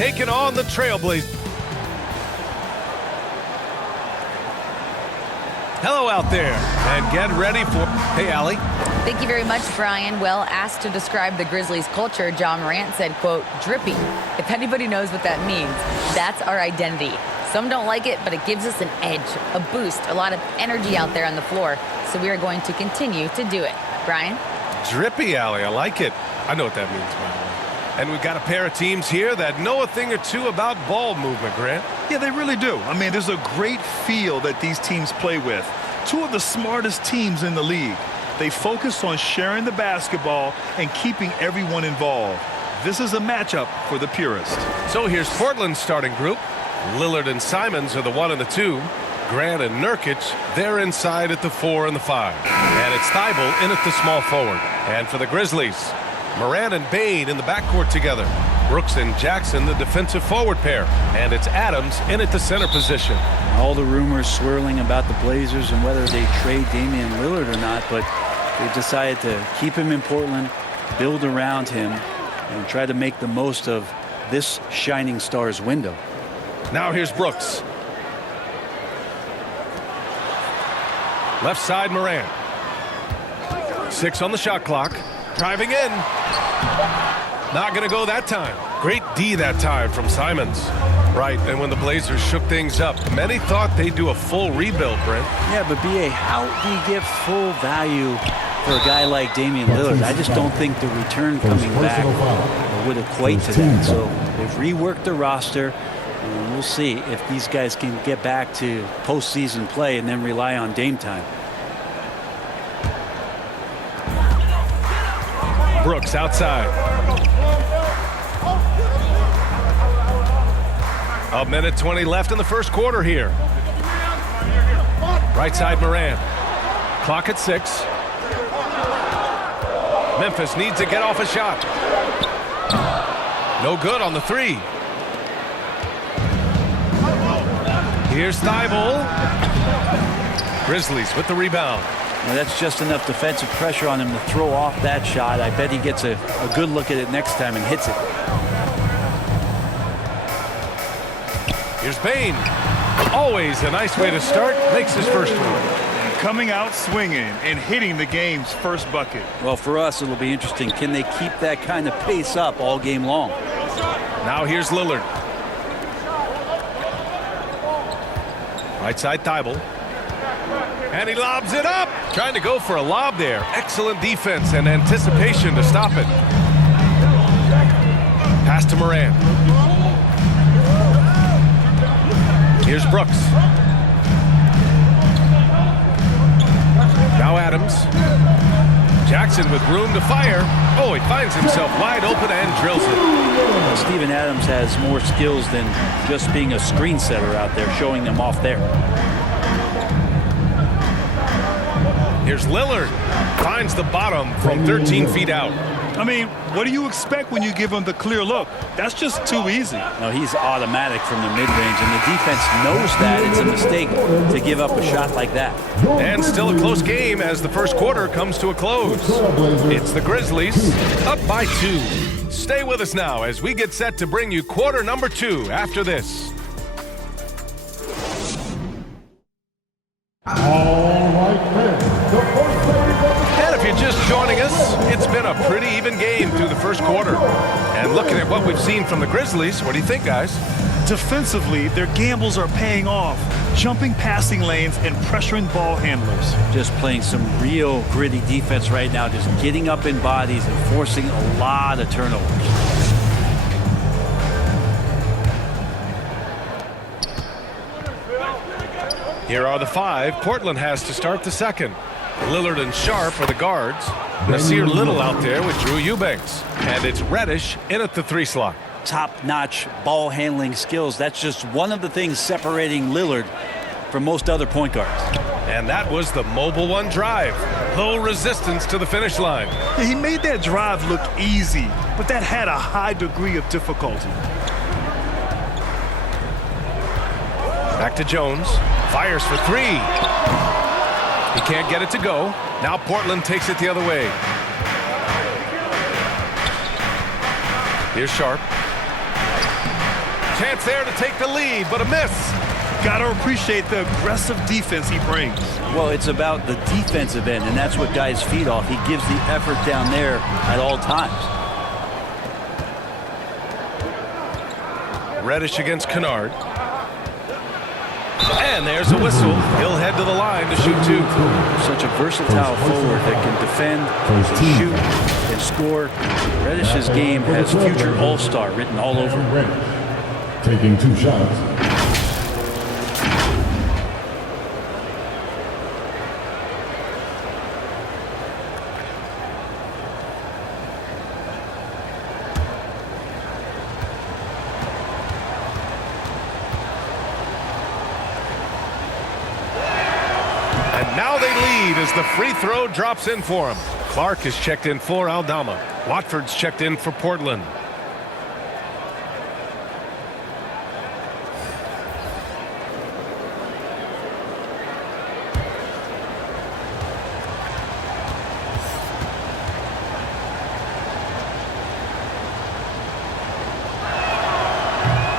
taking on the Trailblazers. Hello out there, and get ready for... Hey, Allie. Thank you very much, Brian. Well, asked to describe the Grizzlies' culture, John Morant said, quote, drippy. If anybody knows what that means, that's our identity. Some don't like it, but it gives us an edge, a boost, a lot of energy out there on the floor. So we are going to continue to do it. Brian? Drippy, Allie. I like it. I know what that means, by the way. And we've got a pair of teams here that know a thing or two about ball movement, Grant. Yeah, they really do. I mean, there's a great feel that these teams play with. Two of the smartest teams in the league. They focus on sharing the basketball and keeping everyone involved. This is a matchup for the purist. So here's Portland's starting group. Lillard and Simons are the 1 and the 2. Grant and Nurkic, they're inside at the 4 and the 5. And it's Thibault in at the small forward. And for the Grizzlies, Morant and Bane in the backcourt together. Brooks and Jackson, the defensive forward pair. And it's Adams in at the center position. All the rumors swirling about the Blazers and whether they trade Damian Lillard or not, but they decided to keep him in Portland, build around him, and try to make the most of this shining star's window. Now here's Brooks. Left side, Morant. 6 on the shot clock. Driving in. Not going to go that time. Great D that time from Simons. Right, and when the Blazers shook things up, many thought they'd do a full rebuild, Brent. Yeah, but B.A., how do you get full value for a guy like Damian Lillard? I just don't think the return coming back would equate to that. So they've reworked the roster, and we'll see if these guys can get back to postseason play and then rely on Dame time. Brooks outside. A minute 20 left in the first quarter here. Right side, Morant. Clock at 6. Memphis needs to get off a shot. No good on the 3. Here's Thibault. Grizzlies with the rebound. Well, that's just enough defensive pressure on him to throw off that shot. I bet he gets a good look at it next time and hits it. Here's Bane. Always a nice way to start. Makes his first one. Coming out swinging and hitting the game's first bucket. Well, for us, it'll be interesting. Can they keep that kind of pace up all game long? Now here's Lillard. Right side, Thibault. And he lobs it up. Trying to go for a lob there. Excellent defense and anticipation to stop it. Pass to Morant. Here's Brooks. Now Adams. Jackson with room to fire. Oh, he finds himself wide open and drills it. Steven Adams has more skills than just being a screen setter out there, showing them off there. Here's Lillard. Finds the bottom from 13 feet out. I mean, what do you expect when you give him the clear look? That's just too easy. No, he's automatic from the mid-range, and the defense knows that it's a mistake to give up a shot like that. And still a close game as the first quarter comes to a close. It's the Grizzlies up by 2. Stay with us now as we get set to bring you quarter number 2 after this. And if you're just joining us, it's been a pretty even game through the first quarter. And looking at what we've seen from the Grizzlies, what do you think, guys? Defensively, their gambles are paying off. Jumping passing lanes and pressuring ball handlers. Just playing some real gritty defense right now, just getting up in bodies and forcing a lot of turnovers. Here are the 5. Portland has to start the second. Lillard and Sharp are the guards. Nasir Little out there with Drew Eubanks. And it's Reddish in at the 3 slot. Top-notch ball handling skills. That's just one of the things separating Lillard from most other point guards. And that was the mobile 1 drive. Low resistance to the finish line. He made that drive look easy, but that had a high degree of difficulty. Back to Jones. Fires for 3. He can't get it to go. Now Portland takes it the other way. Here's Sharp. Chance there to take the lead, but a miss. Got to appreciate the aggressive defense he brings. Well, it's about the defensive end, and that's what guys feed off. He gives the effort down there at all times. Reddish against Kennard. And there's a whistle. He'll head to the line to shoot two. Such a versatile forward that can defend, can shoot, and score. Reddish's game has future all-star written all over it. Taking 2 shots. Now they lead as the free throw drops in for him. Clark is checked in for Aldama. Watford's checked in for Portland.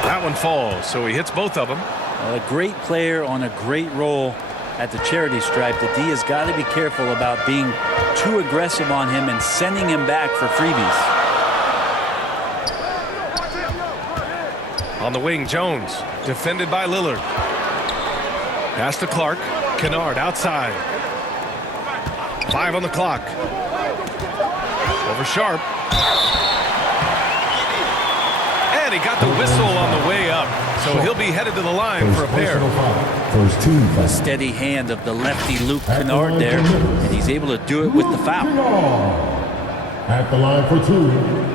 That one falls, so he hits both of them. A great player on a great role at the charity stripe. The D has got to be careful about being too aggressive on him and sending him back for freebies. On the wing, Jones, defended by Lillard. Pass to Clark. Kennard outside. 5 on the clock. Over Sharp. And he got the whistle on the way up, so he'll be headed to the line for a pair. First team foul. A steady hand of the lefty Luke Kennard there, and he's able to do it with the foul. At the line for 2.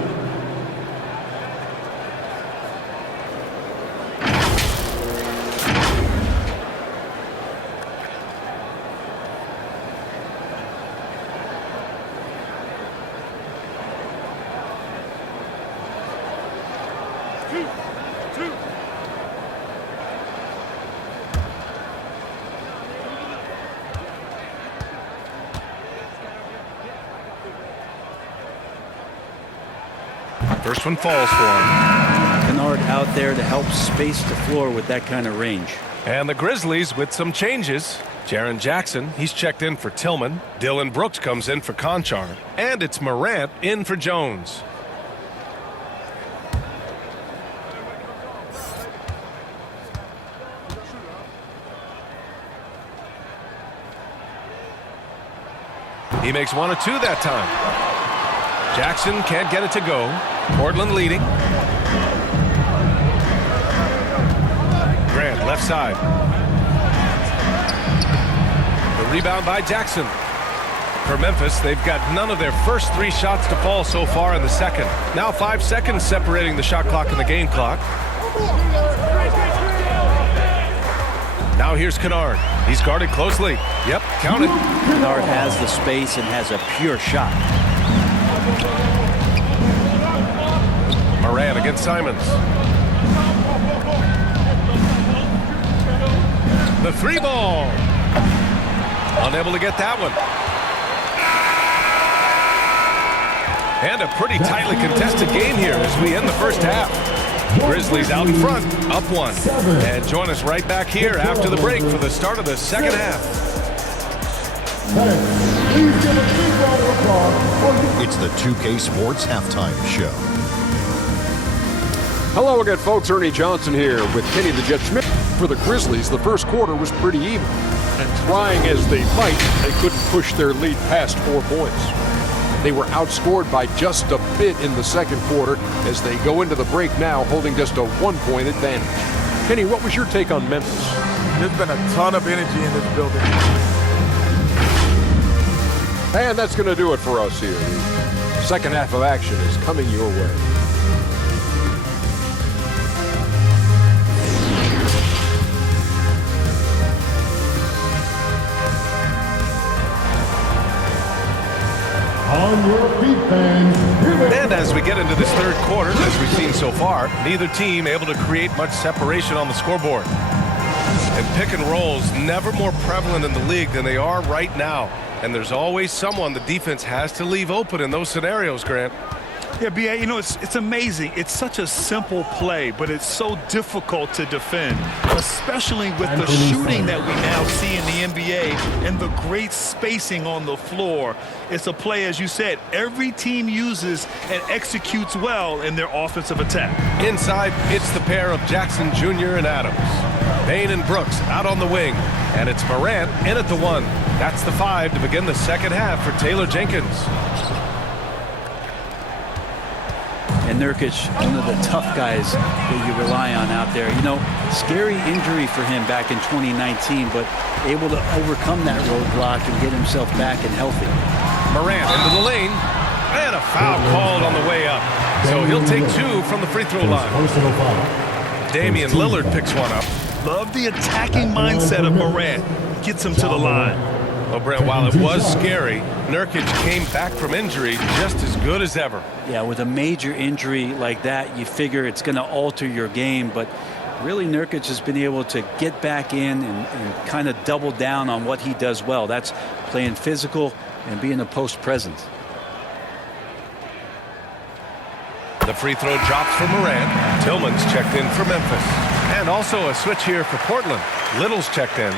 First one falls for him. Kennard out there to help space the floor with that kind of range. And the Grizzlies with some changes. Jaren Jackson, he's checked in for Tillman. Dylan Brooks comes in for Conchar. And it's Morant in for Jones. He makes 1 of 2 that time. Jackson can't get it to go. Portland leading. Grant left side. The rebound by Jackson. For Memphis, they've got none of their first 3 shots to fall so far in the second. Now 5 seconds separating the shot clock and the game clock. Now here's Kennard. He's guarded closely. Yep, count it. Kennard has the space and has a pure shot. Morant against Simons. The 3 ball. Unable to get that one. And a pretty tightly contested game here as we end the first half. Grizzlies out in front, up 1. And join us right back here after the break for the start of the second half. It's the 2K Sports Halftime Show. Hello again, folks. Ernie Johnson here with Kenny the Jet Schmidt. For the Grizzlies, the first quarter was pretty even. And trying as they might, they couldn't push their lead past 4 points. They were outscored by just a bit in the second quarter as they go into the break now holding just a 1-point advantage. Kenny, what was your take on Memphis? There's been a ton of energy in this building. And that's going to do it for us here. The second half of action is coming your way. On your feet, fans. And as we get into this third quarter, as we've seen so far, neither team able to create much separation on the scoreboard. And pick and rolls never more prevalent in the league than they are right now. And there's always someone the defense has to leave open in those scenarios, Grant. Yeah, B.A., you know, it's amazing. It's such a simple play, but it's so difficult to defend, especially with the shooting that we now see in the NBA and the great spacing on the floor. It's a play, as you said, every team uses and executes well in their offensive attack. Inside, it's the pair of Jackson Jr. and Adams. Payne and Brooks out on the wing, and it's Morant in at the 1. That's the 5 to begin the second half for Taylor Jenkins. And Nurkic, one of the tough guys that you rely on out there. You know, scary injury for him back in 2019, but able to overcome that roadblock and get himself back and healthy. Morant into the lane, and a foul called on the way up. So he'll take 2 from the free throw line. Damian Lillard picks one up. Love the attacking mindset of Morant. Gets him to the line. Well, Brent, while it was scary, Nurkic came back from injury just as good as ever. Yeah, with a major injury like that, you figure it's going to alter your game. But really, Nurkic has been able to get back in and kind of double down on what he does well. That's playing physical and being a post presence. The free throw drops for Morant. Tillman's checked in for Memphis. And also a switch here for Portland. Little's checked in.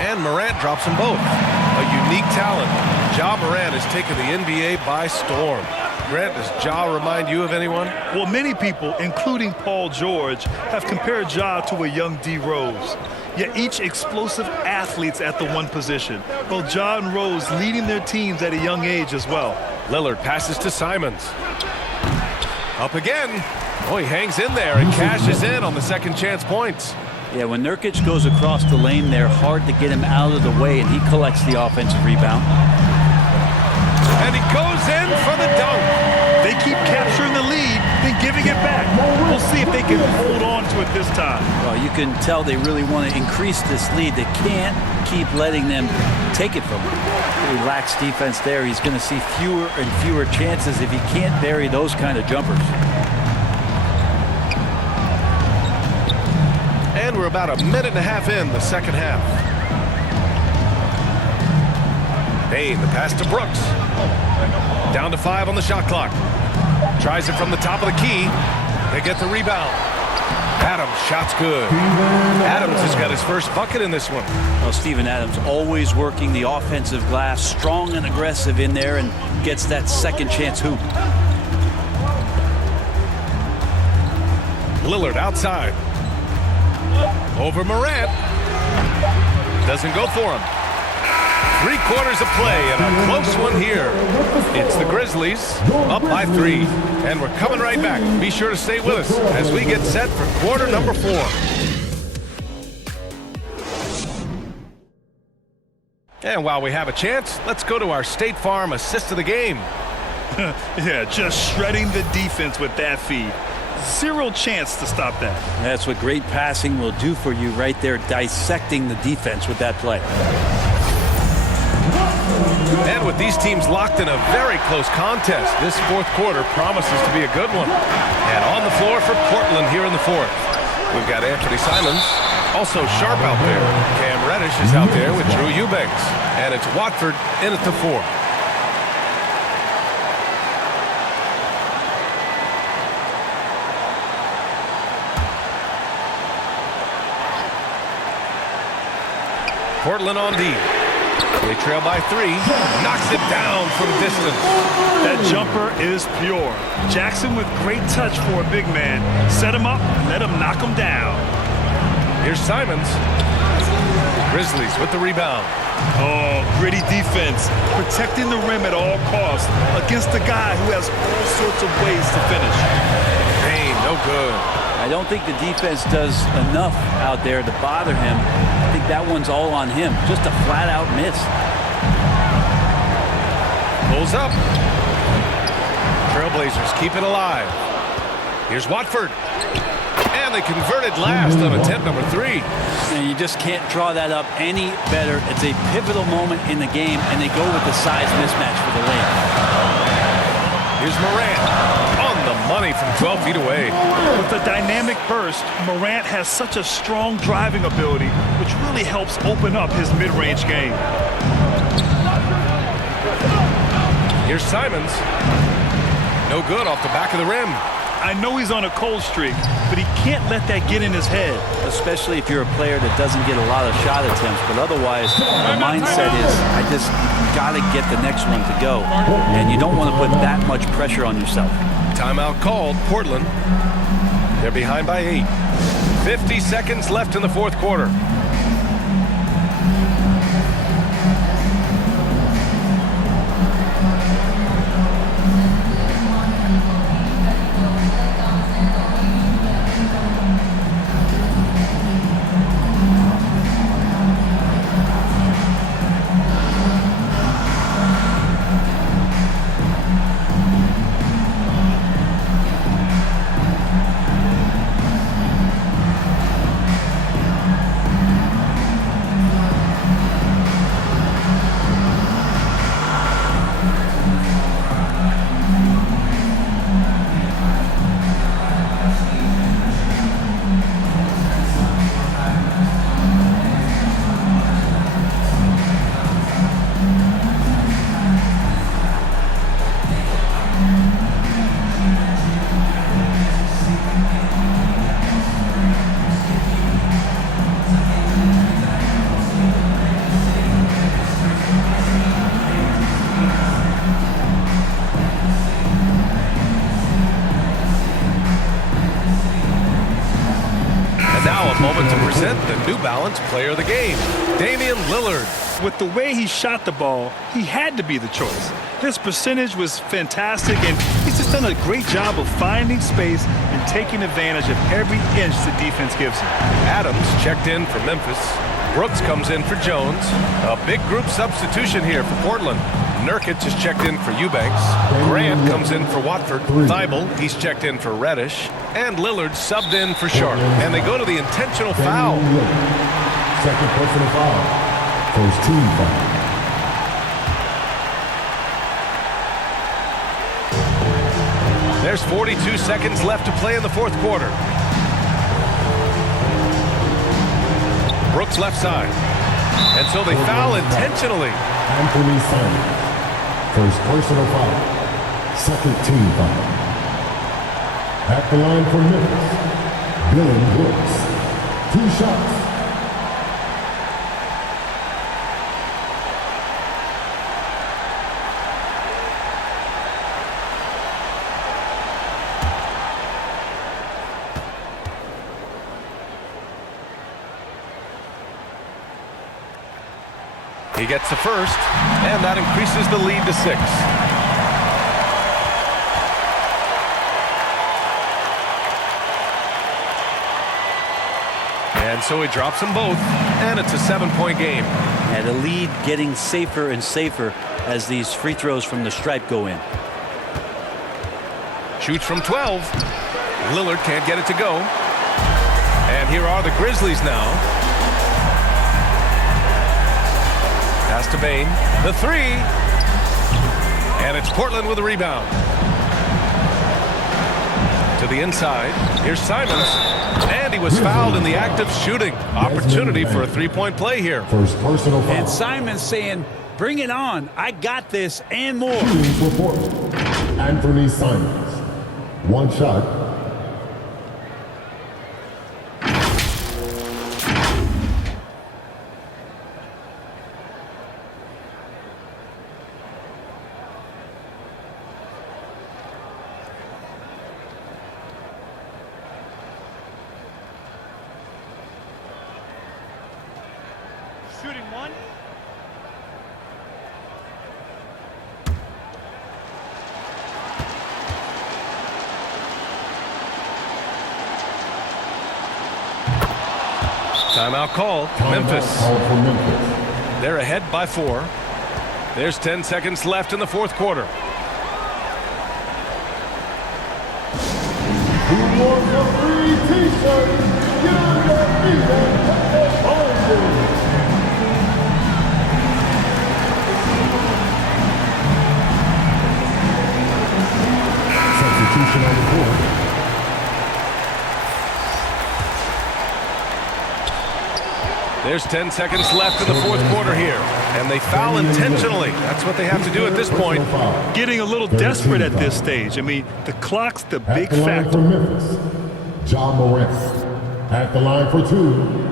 And Morant drops them both. A unique talent. Ja Morant has taken the NBA by storm. Grant, does Ja remind you of anyone? Well, many people, including Paul George, have compared Ja to a young D. Rose. Yet each explosive athletes at the 1 position. Both Ja and Rose leading their teams at a young age as well. Lillard passes to Simons. Up again. Oh, he hangs in there and cashes in on the second chance points. Yeah, when Nurkic goes across the lane, they're hard to get him out of the way, and he collects the offensive rebound. And he goes in for the dunk. They keep capturing the lead, then giving it back. We'll see if they can hold on to it this time. Well, you can tell they really want to increase this lead. They can't keep letting them take it from him. He lacks defense there. He's going to see fewer and fewer chances if he can't bury those kind of jumpers. And we're about a minute and a half in the second half. Payne, the pass to Brooks. Down to 5 on the shot clock. Tries it from the top of the key. They get the rebound. Adams, shot's good. Adams has got his first bucket in this one. Well, Steven Adams always working the offensive glass, strong and aggressive in there, and gets that second chance hoop. Lillard outside. Over Morant. Doesn't go for him. 3 quarters of play and a close one here. It's the Grizzlies up by 3. And we're coming right back. Be sure to stay with us as we get set for quarter number 4. And while we have a chance, let's go to our State Farm assist of the game. Yeah, just shredding the defense with that feed. Zero chance to stop that. That's what great passing will do for you right there, dissecting the defense with that play. And with these teams locked in a very close contest, this 4th quarter promises to be a good one. And on the floor for Portland here in the 4th. We've got Anthony Simons, also sharp out there. Cam Reddish is out there with Drew Eubanks. And it's Watford in at the 4. Portland on D. They trail by 3. Knocks it down from distance. That jumper is pure. Jackson with great touch for a big man. Set him up, let him knock him down. Here's Simons. Grizzlies with the rebound. Oh, gritty defense. Protecting the rim at all costs against a guy who has all sorts of ways to finish. Payne, no good. I don't think the defense does enough out there to bother him. I think that one's all on him. Just a flat-out miss. Pulls up. Trailblazers keep it alive. Here's Watford. And they converted last on attempt number 3. And you just can't draw that up any better. It's a pivotal moment in the game, and they go with the size mismatch for the layup. Here's Morant on the money from 12 feet away. With a dynamic burst, Morant has such a strong driving ability, which really helps open up his mid-range game. Here's Simons. No good off the back of the rim. I know he's on a cold streak, but he can't let that get in his head. Especially if you're a player that doesn't get a lot of shot attempts, but otherwise the mindset is I just got to get the next one to go, and you don't want to put that much pressure on yourself. Timeout called, Portland. They're behind by 8. 50 seconds left in the fourth quarter. Moment to present the New Balance Player of the Game, Damian Lillard. With the way he shot the ball, he had to be the choice. This percentage was fantastic, and he's just done a great job of finding space and taking advantage of every inch the defense gives him. Adams checked in for Memphis. Brooks comes in for Jones. A big group substitution here for Portland. Nurkic is checked in for Eubanks. Grant comes in for Watford. Thibault, he's checked in for Reddish. And Lillard subbed in for Sharp. And they go to the intentional foul. Second personal foul. First team foul. There's 42 seconds left to play in the fourth quarter. Brooks left side. And so they foul intentionally. Anthony Simons. First personal foul. Second team foul. At the line for Memphis, Dylan Brooks. 2 shots. He gets the first, and that increases the lead to 6. And so he drops them both, and it's a 7-point game. And the lead getting safer and safer as these free throws from the stripe go in. Shoots from 12. Lillard can't get it to go. And here are the Grizzlies now. Pass to Bane. The 3. And it's Portland with a rebound. To the inside. Here's Simons. And he was fouled in the act of shooting. Opportunity for a 3-point play here. First personal foul. And Simons saying, bring it on. I got this and more. Shooting for Portland. Anthony Simons. 1 shot. Shooting 1. Timeout call. Memphis. Call for Memphis. They're ahead by 4. There's 10 seconds left in the fourth quarter. Who wants a free t-shirt? Get on your feet and put that behind you. There's 10 seconds left in the fourth quarter here. And they foul intentionally. That's what they have to do at this point. Getting a little desperate at this stage. I mean, the clock's the big At the line factor. for Memphis, John Morant. At the line for 2,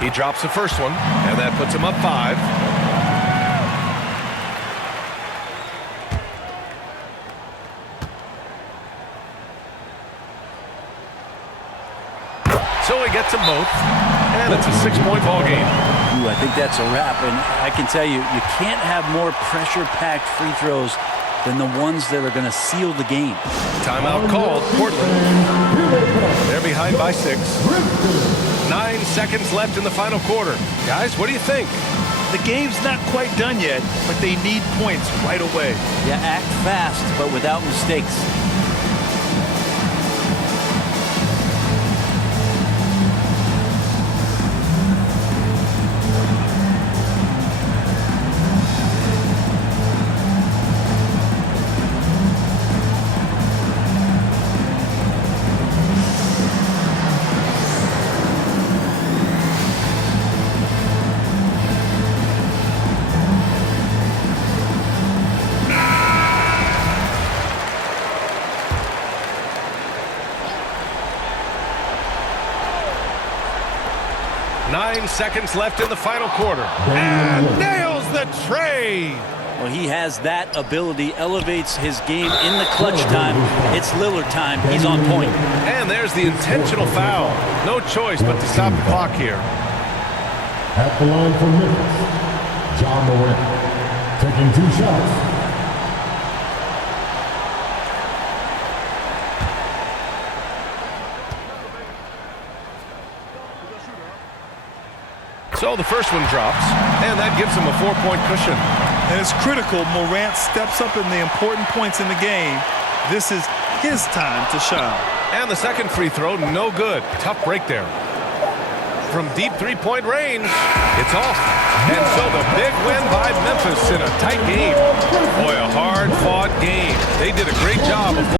He drops the first one, and that puts him up 5. So he gets them both, and it's a 6-point ball game. Ooh, I think that's a wrap, and I can tell you, you can't have more pressure-packed free throws than the ones that are going to seal the game. Timeout called, Portland. They're behind by 6. 9 seconds left in the final quarter. Guys, what do you think? The game's not quite done yet, but they need points right away. Yeah, act fast, but without mistakes. Seconds left in the final quarter. And nails the tray. Well, he has that ability, elevates his game in the clutch time. It's Lillard time. He's on point. And there's the intentional foul. No choice but to stop the clock here. at the line for Memphis, John Morant, taking 2 shots. So the first one drops, and that gives him a 4-point cushion. And it's critical Morant steps up in the important points in the game. This is his time to shine. And the second free throw, no good. Tough break there. From deep three-point range, it's off. And so the big win by Memphis in a tight game. Boy, a hard-fought game. They did a great job of